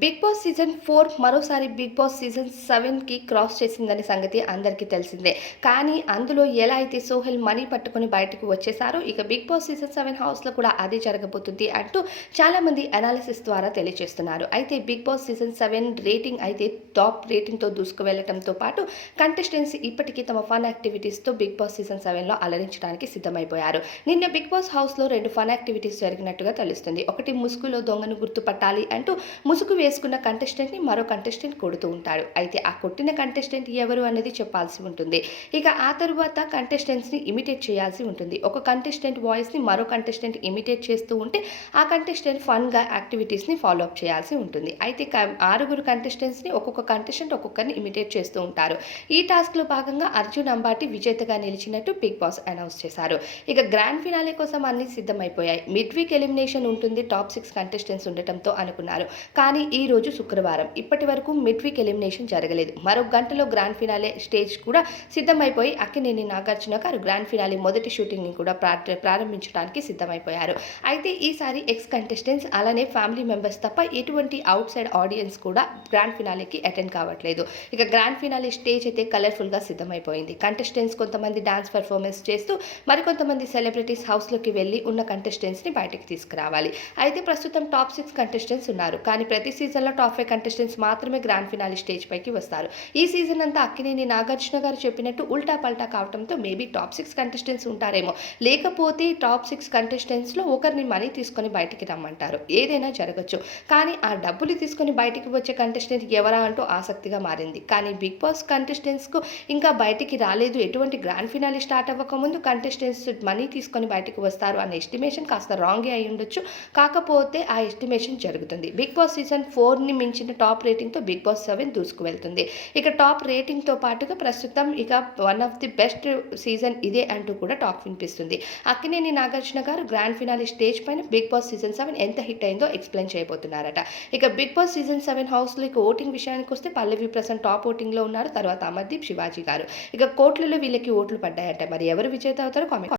Big Boss season four మరోసారి Bigg Boss season సెవెన్కి cross చేసిందనే సంగతి అందరికీ తెలిసిందే. కానీ అందులో ఎలా అయితే సోహెల్ మనీ పట్టుకొని బయటకు వచ్చేసారో ఇక బిగ్ బాస్ సీజన్ సెవెన్ హౌస్లో కూడా అదే జరగబోతుంది అంటూ చాలామంది అనాలిసిస్ ద్వారా తెలియజేస్తున్నారు. అయితే Bigg Boss season seven rating అయితే టాప్ రేటింగ్తో దూసుకువెళ్ళడంతో పాటు కంటెస్టెంట్స్ ఇప్పటికీ తమ ఫన్ యాక్టివిటీస్తో బిగ్ బాస్ సీజన్ సెవెన్లో అలరించడానికి సిద్ధమైపోయారు. నిన్న బిగ్ బాస్ హౌస్లో రెండు ఫన్ యాక్టివిటీస్ జరిగినట్టుగా తెలుస్తుంది. ఒకటి ముసుగులో దొంగను గుర్తుపట్టాలి అంటూ ముసుగు వేసుకున్న కంటెస్టెంట్ని మరో కంటెస్టెంట్ కొడుతూ ఉంటాడు. అయితే ఆ కొట్టిన కంటెస్టెంట్ ఎవరు అనేది చెప్పాల్సి ఉంటుంది. ఇక ఆ తరువాత కంటెస్టెంట్స్ని ఇమిటేట్ చేయాల్సి ఉంటుంది. ఒక కంటెస్టెంట్ వాయిస్ని మరో కంటెస్టెంట్ ఇమిటేట్ చేస్తూ ఉంటే ఆ కంటెస్టెంట్ ఫన్గా యాక్టివిటీస్ని ఫాలో అప్ చేయాల్సి ఉంటుంది. అయితే క- ఆరుగురు కంటెస్టెంట్స్ని ఒక్కొక్క కంటెస్టెంట్ ఒక్కొక్కరిని ఇమిటేట్ చేస్తూ ఉంటారు. ఈ టాస్క్లో భాగంగా అర్జున్ అంబాటి విజేతగా నిలిచినట్టు బిగ్ బాస్ అనౌన్స్ చేశారు. ఇక గ్రాండ్ ఫినాలే కోసం అన్ని సిద్ధమైపోయాయి. మిడ్ వీక్ ఎలిమినేషన్ ఉంటుంది. టాప్ సిక్స్ కంటెస్టెంట్స్ ఉండటంతో అనుకున్నారు. కానీ ఈ రోజు శుక్రవారం. ఇప్పటి వరకు మిడ్ వీక్ ఎలిమినేషన్ జరగలేదు. మరో గంటలో గ్రాండ్ ఫినాలే స్టేజ్ కూడా సిద్ధమైపోయి అక్కినేని నాగార్జున గారు గ్రాండ్ ఫినాలే మొదటి షూటింగ్ని కూడా ప్రారంభించడానికి సిద్ధమైపోయారు. అయితే ఈసారి ఎక్స్ కంటెస్టెంట్స్ అలానే ఫ్యామిలీ మెంబర్స్ తప్ప ఎటువంటి అవుట్ సైడ్ ఆడియన్స్ కూడా గ్రాండ్ ఫినాలేకి అటెండ్ కావట్లేదు. ఇక గ్రాండ్ ఫినాలే స్టేజ్ అయితే కలర్ఫుల్గా సిద్ధమైపోయింది. కంటెస్టెంట్స్ కొంతమంది డాన్స్ పర్ఫార్మెన్స్ చేస్తూ మరికొంతమంది సెలబ్రిటీస్ హౌస్లోకి వెళ్ళి ఉన్న కంటెస్టెంట్స్ని బయటకు తీసుకురావాలి. అయితే ప్రస్తుతం టాప్ సిక్స్ కంటెస్టెంట్స్ ఉన్నారు. కానీ ప్రతి సీజన్లో టాప్ ఫైవ్ కంటెస్టెంట్స్ మాత్రమే గ్రాండ్ ఫినాలి స్టేజ్ పైకి వస్తారు. ఈ సీజన్ అంతా అక్కినేని నాగార్జున గారు చెప్పినట్టు ఉల్టా పల్టా కావడంతో మేబీ టాప్ సిక్స్ కంటెస్టెంట్స్ ఉంటారేమో. లేకపోతే టాప్ సిక్స్ కంటెస్టెంట్స్లో ఒకరిని మనీ తీసుకొని బయటికి రమ్మంటారు. ఏదైనా జరగచ్చు. కానీ ఆ డబ్బులు తీసుకొని బయటికి వచ్చే కంటెస్టెంట్ ఎవరా అంటూ ఆసక్తిగా మారింది. కానీ బిగ్ బాస్ కంటెస్టెంట్స్కు ఇంకా బయటికి రాలేదు. ఎటువంటి గ్రాండ్ ఫినాలి స్టార్ట్ అవ్వకముందు కంటెస్టెంట్స్ మనీ తీసుకొని బయటికి వస్తారు అనే ఎస్టిమేషన్ కాస్త రాంగే అయి ఉండొచ్చు. కాకపోతే ఆ ఎస్టిమేషన్ జరుగుతుంది. బిగ్ బాస్ సీజన్ ఫోర్ని మించిన టాప్ రేటింగ్తో బిగ్ బాస్ సెవెన్ దూసుకు వెళ్తుంది. ఇక టాప్ రేటింగ్తో పాటుగా ప్రస్తుతం ఇక one of the best season ఇదే అంటూ కూడా టాక్ వినిపిస్తుంది. అక్కినేని నాగార్జున గారు గ్రాండ్ ఫినాలి స్టేజ్ పైన బిగ్ బాస్ సీజన్ సెవెన్ ఎంత హిట్ అయిందో ఎక్స్ప్లెయిన్ చేయబోతున్నారట. ఇక బిగ్ బాస్ సీజన్ సెవెన్ హౌస్లో ఇక ఓటింగ్ విషయానికి వస్తే పల్లవి ప్రసన్ టాప్ ఓటింగ్లో ఉన్నారు. తర్వాత అమర్దీప్ శివాజీ గారు. ఇక కోట్లలో వీళ్ళకి ఓట్లు పడ్డాయట. మరి ఎవరు విజేత అవుతారో కామెంట్